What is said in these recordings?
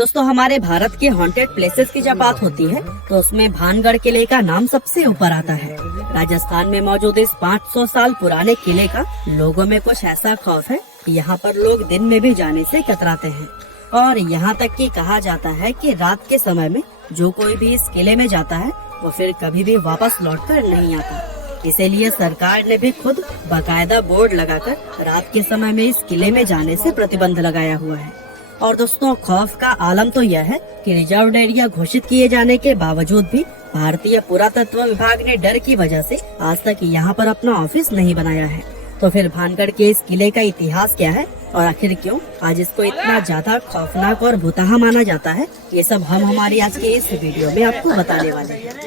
दोस्तों हमारे भारत के हॉन्टेड प्लेसेस की जब बात होती है तो उसमें भानगढ़ किले का नाम सबसे ऊपर आता है। राजस्थान में मौजूद इस 500 साल पुराने किले का लोगों में कुछ ऐसा खौफ है कि यहाँ पर लोग दिन में भी जाने से कतराते हैं और यहाँ तक कि कहा जाता है कि रात के समय में जो कोई भी इस किले में जाता है वो फिर कभी भी वापस लौटकर नहीं आता। इसीलिए सरकार ने भी खुद बाकायदा बोर्ड लगाकर रात के समय में इस किले में जाने से प्रतिबंध लगाया हुआ है। और दोस्तों खौफ का आलम तो यह है कि रिजर्व एरिया घोषित किए जाने के बावजूद भी भारतीय पुरातत्व विभाग ने डर की वजह से आज तक यहाँ पर अपना ऑफिस नहीं बनाया है। तो फिर भानगढ़ के इस किले का इतिहास क्या है और आखिर क्यों आज इसको इतना ज्यादा खौफनाक और भुतहा माना जाता है, ये सब हम हमारी आज के इस वीडियो में आपको बताने वाले हैं।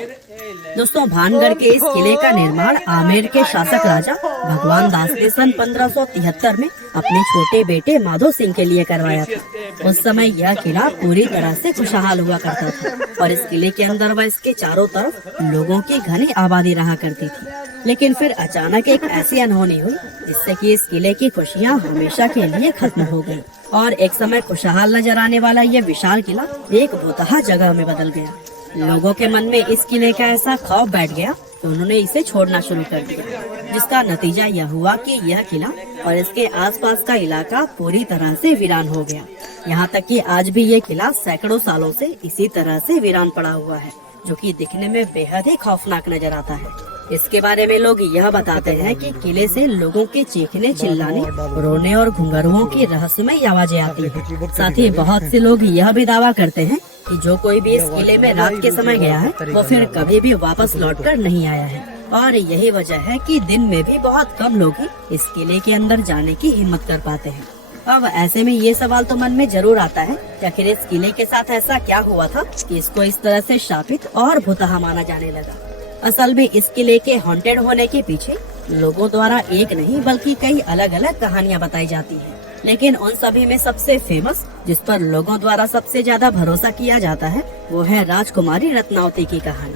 दोस्तों भानगढ़ के इस किले का निर्माण आमेर के शासक राजा भगवान दास ने सन 1573 में अपने छोटे बेटे माधो सिंह के लिए करवाया था। उस समय यह किला पूरी तरह से खुशहाल हुआ करता था और इस किले के अंदर व इसके चारों तरफ लोगों की घनी आबादी रहा करती थी। लेकिन फिर अचानक एक ऐसी अनहोनी हुई जिससे कि इस किले की खुशियां हमेशा के लिए खत्म हो गई और एक समय खुशहाल नजर आने वाला यह विशाल किला एक भुतहा जगह में बदल गया। लोगों के मन में इस किले का ऐसा खौफ बैठ गया कि उन्होंने इसे छोड़ना शुरू कर दिया, जिसका नतीजा यह हुआ कि यह किला और इसके आसपास का इलाका पूरी तरह से वीरान हो गया। यहाँ तक कि आज भी ये किला सैकड़ों सालों से इसी तरह से वीरान पड़ा हुआ है, जो कि दिखने में बेहद ही खौफनाक नजर आता है। इसके बारे में लोग यह बताते हैं कि किले से लोगों के चीखने, चिल्लाने, रोने और घुंघरुओं की रहस्यमय आवाजें आती हैं। साथ ही बहुत से लोग यह भी दावा करते हैं कि जो कोई भी इस किले में रात के समय गया है वो फिर कभी भी वापस लौटकर नहीं आया है। और यही वजह है कि दिन में भी बहुत कम लोग ही इस किले के अंदर जाने की हिम्मत कर पाते हैं। अब ऐसे में ये सवाल तो मन में जरूर आता है कि आखिर इस किले के साथ ऐसा क्या हुआ था कि इसको इस तरह से शापित और भुतहा माना जाने लगा। असल में इस किले के हॉन्टेड होने के पीछे लोगों द्वारा एक नहीं बल्कि कई अलग अलग कहानियां बताई जाती हैं। लेकिन उन सभी में सबसे फेमस, जिस पर लोगों द्वारा सबसे ज्यादा भरोसा किया जाता है, वो है राजकुमारी रत्नावती की कहानी।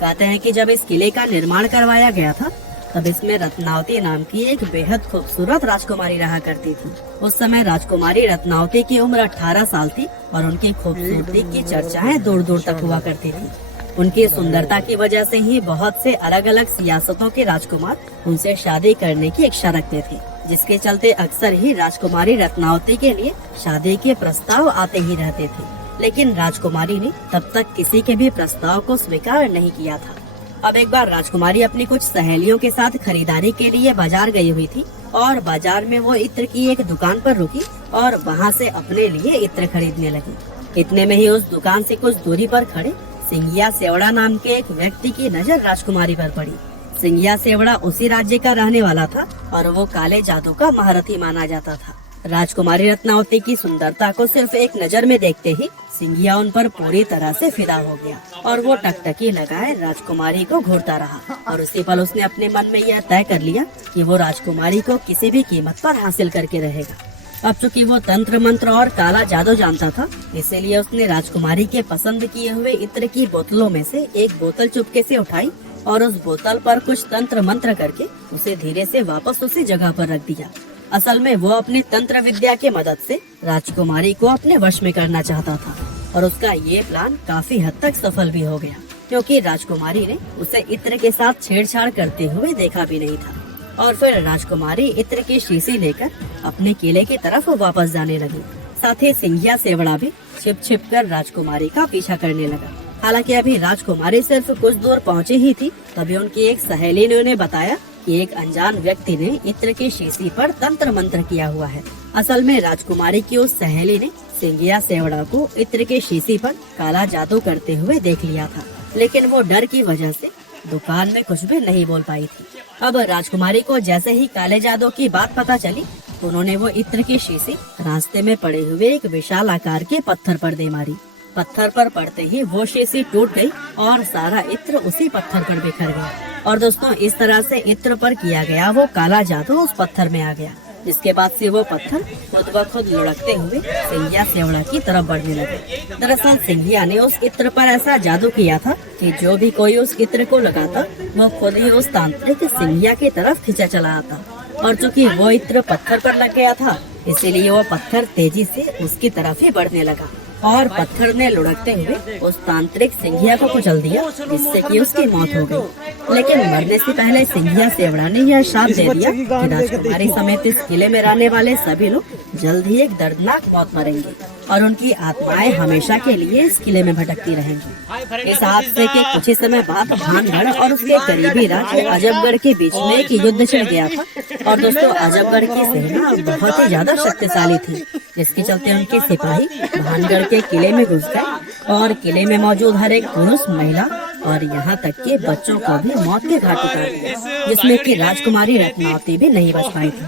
कहते हैं कि जब इस किले का निर्माण करवाया गया था तब इसमें रत्नावती नाम की एक बेहद खूबसूरत राजकुमारी रहा करती थी। उस समय राजकुमारी रत्नावती की उम्र 18 साल थी और उनकी खूबसूरती की चर्चाएं दूर दूर तक हुआ करती थी। उनकी सुंदरता की वजह से ही बहुत से अलग अलग सियासतों के राजकुमार उनसे शादी करने की इच्छा रखते थे, जिसके चलते अक्सर ही राजकुमारी रत्नावती के लिए शादी के प्रस्ताव आते ही रहते थे। लेकिन राजकुमारी ने तब तक किसी के भी प्रस्ताव को स्वीकार नहीं किया था। अब एक बार राजकुमारी अपनी कुछ सहेलियों के साथ खरीदारी के लिए बाजार गई हुई थी और बाजार में वो इत्र की एक दुकान पर रुकी और वहाँ से अपने लिए इत्र खरीदने लगी। इतने में ही उस दुकान से कुछ दूरी पर खड़े सिंघिया सेवड़ा नाम के एक व्यक्ति की नजर राजकुमारी पर पड़ी। सिंघिया सेवड़ा उसी राज्य का रहने वाला था और वो काले जादू का महारथी माना जाता था। राजकुमारी रत्नावती की सुंदरता को सिर्फ एक नजर में देखते ही सिंघिया उन पर पूरी तरह से फिदा हो गया और वो टकटकी लगाए राजकुमारी को घूरता रहा और उसी पल उसने अपने मन में यह तय कर लिया कि वो राजकुमारी को किसी भी कीमत पर हासिल करके रहेगा। अब चूंकि वो तंत्र मंत्र और काला जादू जानता था, इसीलिए उसने राजकुमारी के पसंद किए हुए इत्र की बोतलों में से एक बोतल चुपके से उठाई और उस बोतल पर कुछ तंत्र मंत्र करके उसे धीरे से वापस उसी जगह पर रख दिया। असल में वो अपने तंत्र विद्या के मदद से राजकुमारी को अपने वश में करना चाहता था और उसका ये प्लान काफी हद तक सफल भी हो गया, क्योंकि राजकुमारी ने उसे इत्र के साथ छेड़छाड़ करते हुए देखा भी नहीं था। और फिर राजकुमारी इत्र की शीशी लेकर अपने किले की तरफ वापस जाने लगी। साथ ही सिंघिया सेवड़ा भी छिप छिप कर राजकुमारी का पीछा करने लगा। हालांकि अभी राजकुमारी सिर्फ कुछ दूर पहुंची ही थी, तभी उनकी एक सहेली ने उन्हें बताया कि एक अनजान व्यक्ति ने इत्र की शीशी पर तंत्र मंत्र किया हुआ है। असल में राजकुमारी की उस सहेली ने सिंघिया सेवड़ा को इत्र की शीशी पर काला जादू करते हुए देख लिया था, लेकिन वो डर की वजह से दुकान में कुछ भी नहीं बोल पाई थी। अब राजकुमारी को जैसे ही काले जादू की बात पता चली, उन्होंने वो इत्र की शीशी रास्ते में पड़े हुए एक विशाल आकार के पत्थर पर दे मारी। पत्थर पर पड़ते ही वो शीशी टूट गई और सारा इत्र उसी पत्थर पर बिखर गया। और दोस्तों इस तरह से इत्र पर किया गया वो काला जादू उस पत्थर में आ गया, जिसके बाद से वो पत्थर खुद ब खुद लुढ़कते हुए सिंघिया सेवड़ा की तरफ बढ़ने लगे। दरअसल सिंघिया ने उस इत्र पर ऐसा जादू किया था कि जो भी कोई उस इत्र को लगाता वो खुद ही उस तांत्रिक सिंघिया की तरफ खींचा चला आता। और चूंकि वो इत्र पत्थर पर लग गया था, इसीलिए वो पत्थर तेजी से उसकी तरफ ही बढ़ने लगा। और पत्थर ने लुढ़कते हुए उस तांत्रिक सिंघिया को कुचल दिया, जिससे कि उसकी मौत हो गई। लेकिन मरने से पहले सिंघिया सेवड़ा ने यह श्राप दे दिया कि राजकुमारी समेत इस किले में रहने वाले सभी लोग जल्द ही एक दर्दनाक मौत मरेंगे और उनकी आत्माएं हमेशा के लिए इस किले में भटकती रहेंगी। इस हादसे के कुछ ही समय बाद भानगढ़ और उसके करीबी राज्य अजबगढ़ के बीच में एक युद्ध छिड़ गया था। और दोस्तों, अजबगढ़ की सेना बहुत ही ज्यादा शक्तिशाली थी, जिसके चलते उनके सिपाही भानगढ़ के किले में घुस गए और किले में मौजूद हर एक पुरुष, महिला और यहाँ तक के बच्चों को भी मौत के घाट उतार दिया, जिसमें कि राजकुमारी रत्नावती भी नहीं बच पाई थी।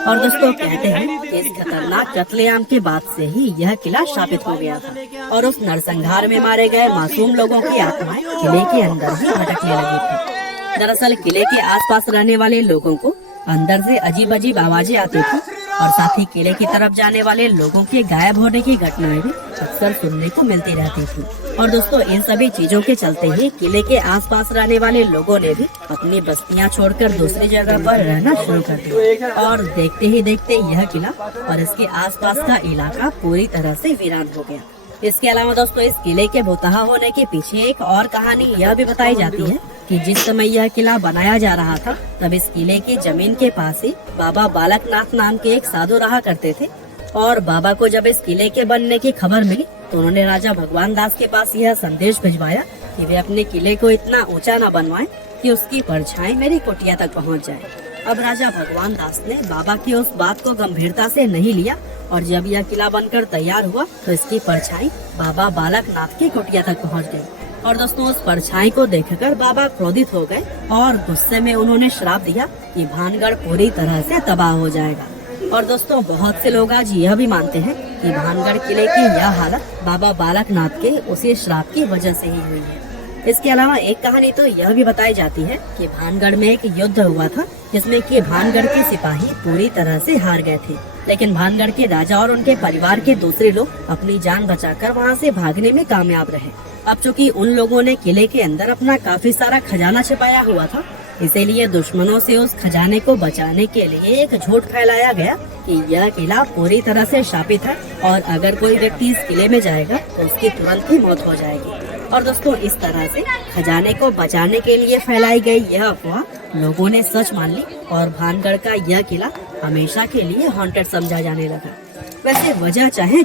और दोस्तों, कहते हैं कि इस खतरनाक कत्लेआम के बाद से ही यह किला शापित हो गया था और उस नरसंहार में मारे गए मासूम लोगों की आत्माएं किले के अंदर ही भटकने लगी थी। दरअसल किले के आसपास रहने वाले लोगों को अंदर से अजीब अजीब आवाजें आती थी और साथ ही किले की तरफ जाने वाले लोगों के गायब होने की घटनाएं भी अक्सर सुनने को मिलती रहती थी। और दोस्तों, इन सभी चीजों के चलते ही किले के आसपास रहने वाले लोगों ने भी अपनी बस्तियां छोड़कर दूसरी जगह पर रहना शुरू कर दिया और देखते ही देखते यह किला और इसके आसपास का इलाका पूरी तरह से वीरान हो गया। इसके अलावा दोस्तों, इस किले के भुतहा होने के पीछे एक और कहानी यह भी बताई जाती है कि जिस समय यह किला बनाया जा रहा था, तब इस किले की जमीन के पास ही बाबा बालकनाथ नाम के एक साधु रहा करते थे। और बाबा को जब इस किले के बनने की खबर मिली तो उन्होंने राजा भगवान दास के पास यह संदेश भिजवाया कि वे अपने किले को इतना ऊंचा न बनवाएं कि उसकी परछाई मेरी कुटिया तक पहुंच जाए। अब राजा भगवान दास ने बाबा की उस बात को गंभीरता से नहीं लिया और जब यह किला बनकर तैयार हुआ तो इसकी परछाई बाबा बालकनाथ की कुटिया तक पहुंच गई। और दोस्तों, उस परछाई को देखकर बाबा क्रोधित हो गए और गुस्से में उन्होंने श्राप दिया कि भानगढ़ पूरी तरह से तबाह हो जाएगा। और दोस्तों, बहुत से लोग आज यह भी मानते हैं कि भानगढ़ किले की यह हालत बाबा बालकनाथ के उसी श्राप की वजह से ही हुई है। इसके अलावा एक कहानी तो यह भी बताई जाती है कि भानगढ़ में एक युद्ध हुआ था, जिसमें कि भानगढ़ के सिपाही पूरी तरह से हार गए थे, लेकिन भानगढ़ के राजा और उनके परिवार के दूसरे लोग अपनी जान बचाकर वहां से भागने में कामयाब रहे। अब चूंकि उन लोगों ने किले के अंदर अपना काफी सारा खजाना छिपाया हुआ था, इसीलिए दुश्मनों से उस खजाने को बचाने के लिए एक झूठ फैलाया गया कि यह किला पूरी तरह से शापित है और अगर कोई व्यक्ति इस किले में जाएगा तो उसकी तुरंत ही मौत हो जाएगी। और दोस्तों, इस तरह से खजाने को बचाने के लिए फैलाई गई यह अफवाह लोगों ने सच मान ली और भानगढ़ का यह किला हमेशा के लिए हॉन्टेड समझा जाने लगा। वैसे वजह चाहे